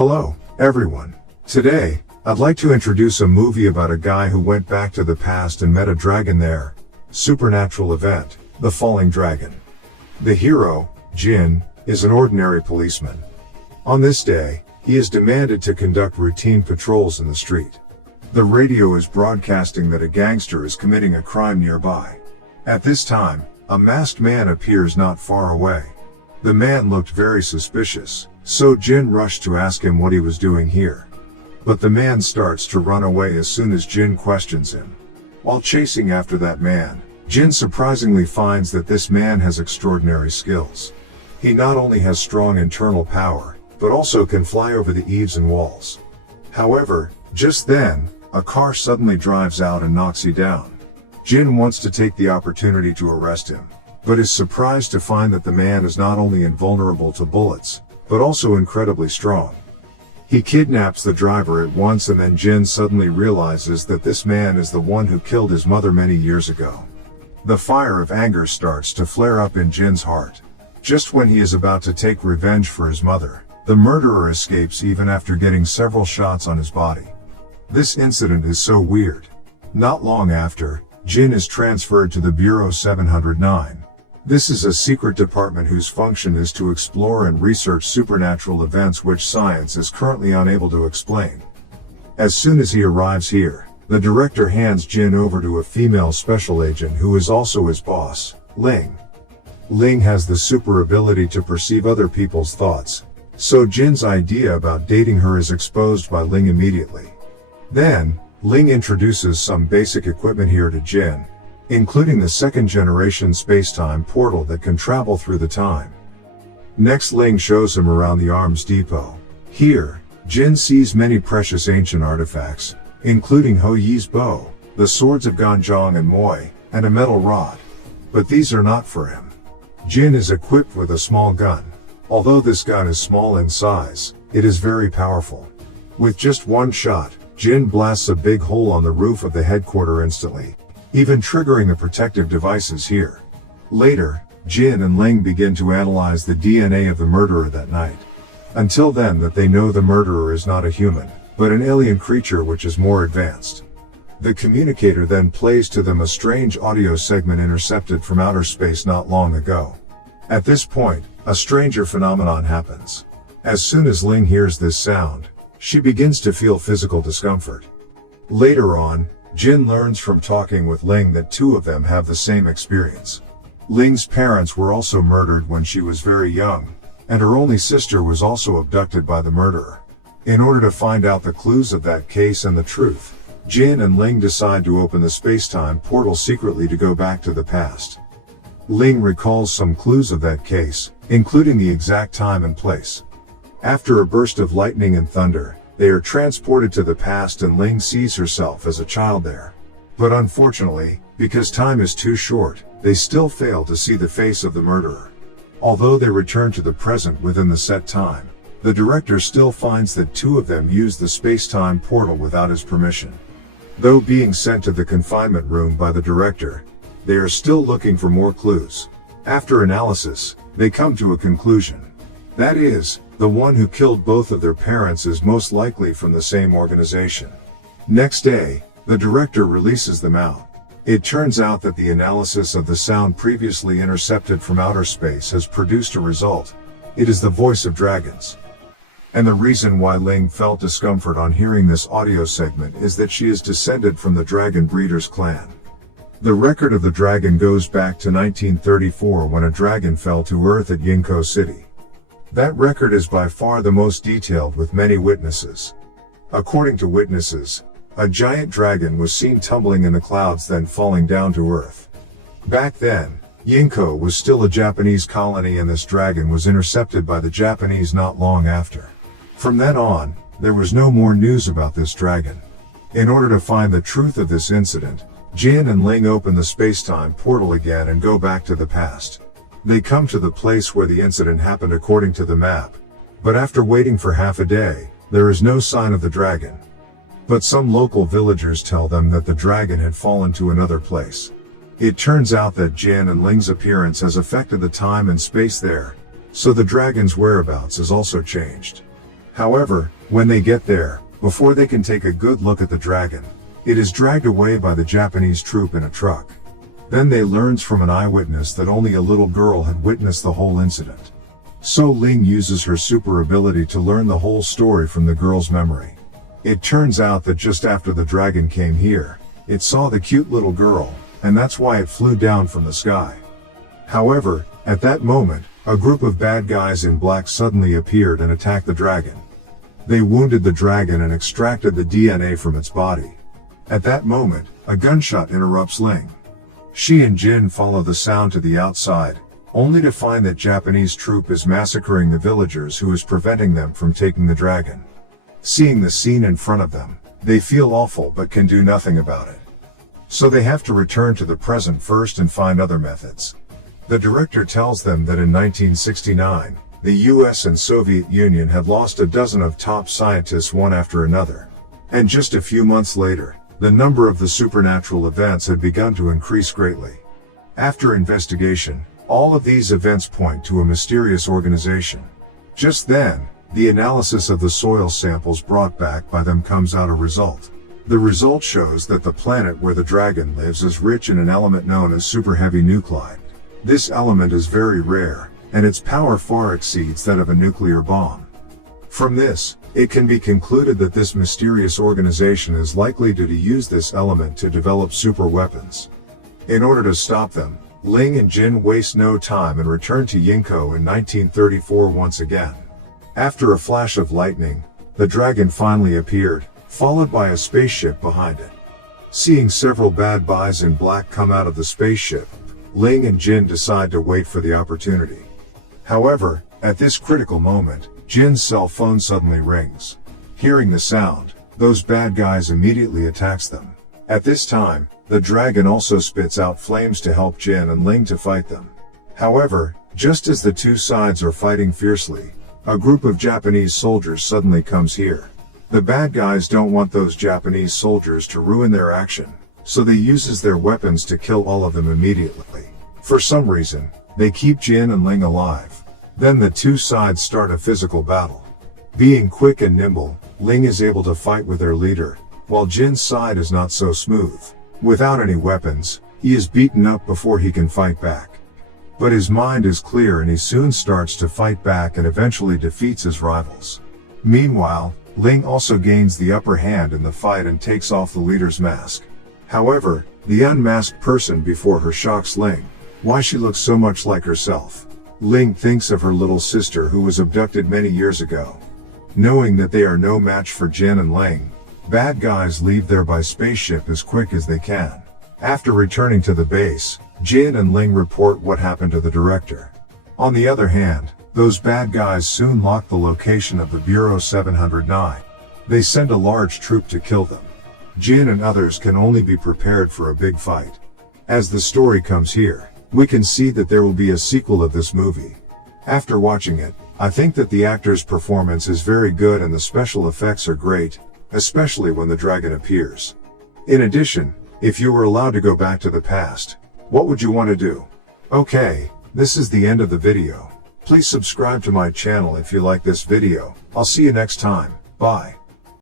Hello, everyone. Today, I'd like to introduce a movie about a guy who went back to the past and met a dragon there. Supernatural event, The Falling Dragon. The hero, Jin, is an ordinary policeman. On this day, he is demanded to conduct routine patrols in the street. The radio is broadcasting that a gangster is committing a crime nearby. At this time, a masked man appears not far away. The man looked very suspicious, so Jin rushed to ask him what he was doing here. But the man starts to run away as soon as Jin questions him. While chasing after that man, Jin surprisingly finds that this man has extraordinary skills. He not only has strong internal power, but also can fly over the eaves and walls. However, just then, a car suddenly drives out and knocks him down. Jin wants to take the opportunity to arrest him, but is surprised to find that the man is not only invulnerable to bullets, but also incredibly strong. He kidnaps the driver at once, and then Jin suddenly realizes that this man is the one who killed his mother many years ago. The fire of anger starts to flare up in Jin's heart. Just when he is about to take revenge for his mother, the murderer escapes even after getting several shots on his body. This incident is so weird. Not long after, Jin is transferred to the Bureau 709. This is a secret department whose function is to explore and research supernatural events which science is currently unable to explain. As soon as he arrives here, the director hands Jin over to a female special agent who is also his boss, Ling. Ling has the super ability to perceive other people's thoughts, so Jin's idea about dating her is exposed by Ling immediately. Then, Ling introduces some basic equipment here to Jin, including the second-generation space-time portal that can travel through the time. Next, Ling shows him around the arms depot. Here, Jin sees many precious ancient artifacts, including Ho Yi's bow, the swords of Ganzhong and Moi, and a metal rod. But these are not for him. Jin is equipped with a small gun. Although this gun is small in size, it is very powerful. With just one shot, Jin blasts a big hole on the roof of the headquarters instantly, even triggering the protective devices here. Later, Jin and Ling begin to analyze the DNA of the murderer that night. Until then, that they know the murderer is not a human, but an alien creature which is more advanced. The communicator then plays to them a strange audio segment intercepted from outer space not long ago. At this point, a stranger phenomenon happens. As soon as Ling hears this sound, she begins to feel physical discomfort. Later on, Jin learns from talking with Ling that two of them have the same experience. Ling's parents were also murdered when she was very young, and her only sister was also abducted by the murderer. In order to find out the clues of that case and the truth, Jin and Ling decide to open the space-time portal secretly to go back to the past. Ling recalls some clues of that case, including the exact time and place. After a burst of lightning and thunder, they are transported to the past, and Ling sees herself as a child there. But unfortunately, because time is too short, they still fail to see the face of the murderer. Although they return to the present within the set time, the director still finds that two of them used the space-time portal without his permission. Though being sent to the confinement room by the director, they are still looking for more clues. After analysis, they come to a conclusion. That is, the one who killed both of their parents is most likely from the same organization. Next day, the director releases them out. It turns out that the analysis of the sound previously intercepted from outer space has produced a result. It is the voice of dragons. And the reason why Ling felt discomfort on hearing this audio segment is that she is descended from the Dragon Breeders clan. The record of the dragon goes back to 1934, when a dragon fell to Earth at Yingkou City. That record is by far the most detailed, with many witnesses. According to witnesses, a giant dragon was seen tumbling in the clouds, then falling down to Earth. Back then, Yingkou was still a Japanese colony, and this dragon was intercepted by the Japanese not long after. From then on, there was no more news about this dragon. In order to find the truth of this incident, Jin and Ling open the space-time portal again and go back to the past. They come to the place where the incident happened according to the map. But after waiting for half a day, there is no sign of the dragon. But some local villagers tell them that the dragon had fallen to another place. It turns out that Jin and Ling's appearance has affected the time and space there, so the dragon's whereabouts is also changed. However, when they get there, before they can take a good look at the dragon, it is dragged away by the Japanese troop in a truck. Then they learns from an eyewitness that only a little girl had witnessed the whole incident. So Ling uses her super ability to learn the whole story from the girl's memory. It turns out that just after the dragon came here, it saw the cute little girl, and that's why it flew down from the sky. However, at that moment, a group of bad guys in black suddenly appeared and attacked the dragon. They wounded the dragon and extracted the DNA from its body. At that moment, a gunshot interrupts Ling. She and Jin follow the sound to the outside, only to find that Japanese troop is massacring the villagers who is preventing them from taking the dragon. Seeing the scene in front of them, they feel awful but can do nothing about it. So they have to return to the present first and find other methods. The director tells them that in 1969, the US and Soviet Union had lost a dozen of top scientists one after another. And just a few months later, the number of the supernatural events had begun to increase greatly. After investigation, all of these events point to a mysterious organization. Just then, the analysis of the soil samples brought back by them comes out a result. The result shows that the planet where the dragon lives is rich in an element known as superheavy nuclide. This element is very rare, and its power far exceeds that of a nuclear bomb. From this, it can be concluded that this mysterious organization is likely to use this element to develop super weapons. In order to stop them, Ling and Jin waste no time and return to Yingkou in 1934 once again. After a flash of lightning, the dragon finally appeared, followed by a spaceship behind it. Seeing several bad guys in black come out of the spaceship, Ling and Jin decide to wait for the opportunity. However, at this critical moment, Jin's cell phone suddenly rings. Hearing the sound, those bad guys immediately attacks them. At this time, the dragon also spits out flames to help Jin and Ling to fight them. However, just as the two sides are fighting fiercely, a group of Japanese soldiers suddenly comes here. The bad guys don't want those Japanese soldiers to ruin their action, so they uses their weapons to kill all of them immediately. For some reason, they keep Jin and Ling alive. Then the two sides start a physical battle. Being quick and nimble, Ling is able to fight with their leader, while Jin's side is not so smooth. Without any weapons, he is beaten up before he can fight back. But his mind is clear and he soon starts to fight back and eventually defeats his rivals. Meanwhile, Ling also gains the upper hand in the fight and takes off the leader's mask. However, the unmasked person before her shocks Ling. Why she looks so much like herself. Ling thinks of her little sister who was abducted many years ago. Knowing that they are no match for Jin and Ling, bad guys leave there by spaceship as quick as they can. After returning to the base, Jin and Ling report what happened to the director. On the other hand, those bad guys soon lock the location of the Bureau 709. They send a large troop to kill them. Jin and others can only be prepared for a big fight. As the story comes here, we can see that there will be a sequel of this movie. After watching it, I think that the actor's performance is very good and the special effects are great, especially when the dragon appears. In addition, if you were allowed to go back to the past, what would you want to do? Okay, this is the end of the video. Please subscribe to my channel if you like this video. I'll see you next time. Bye.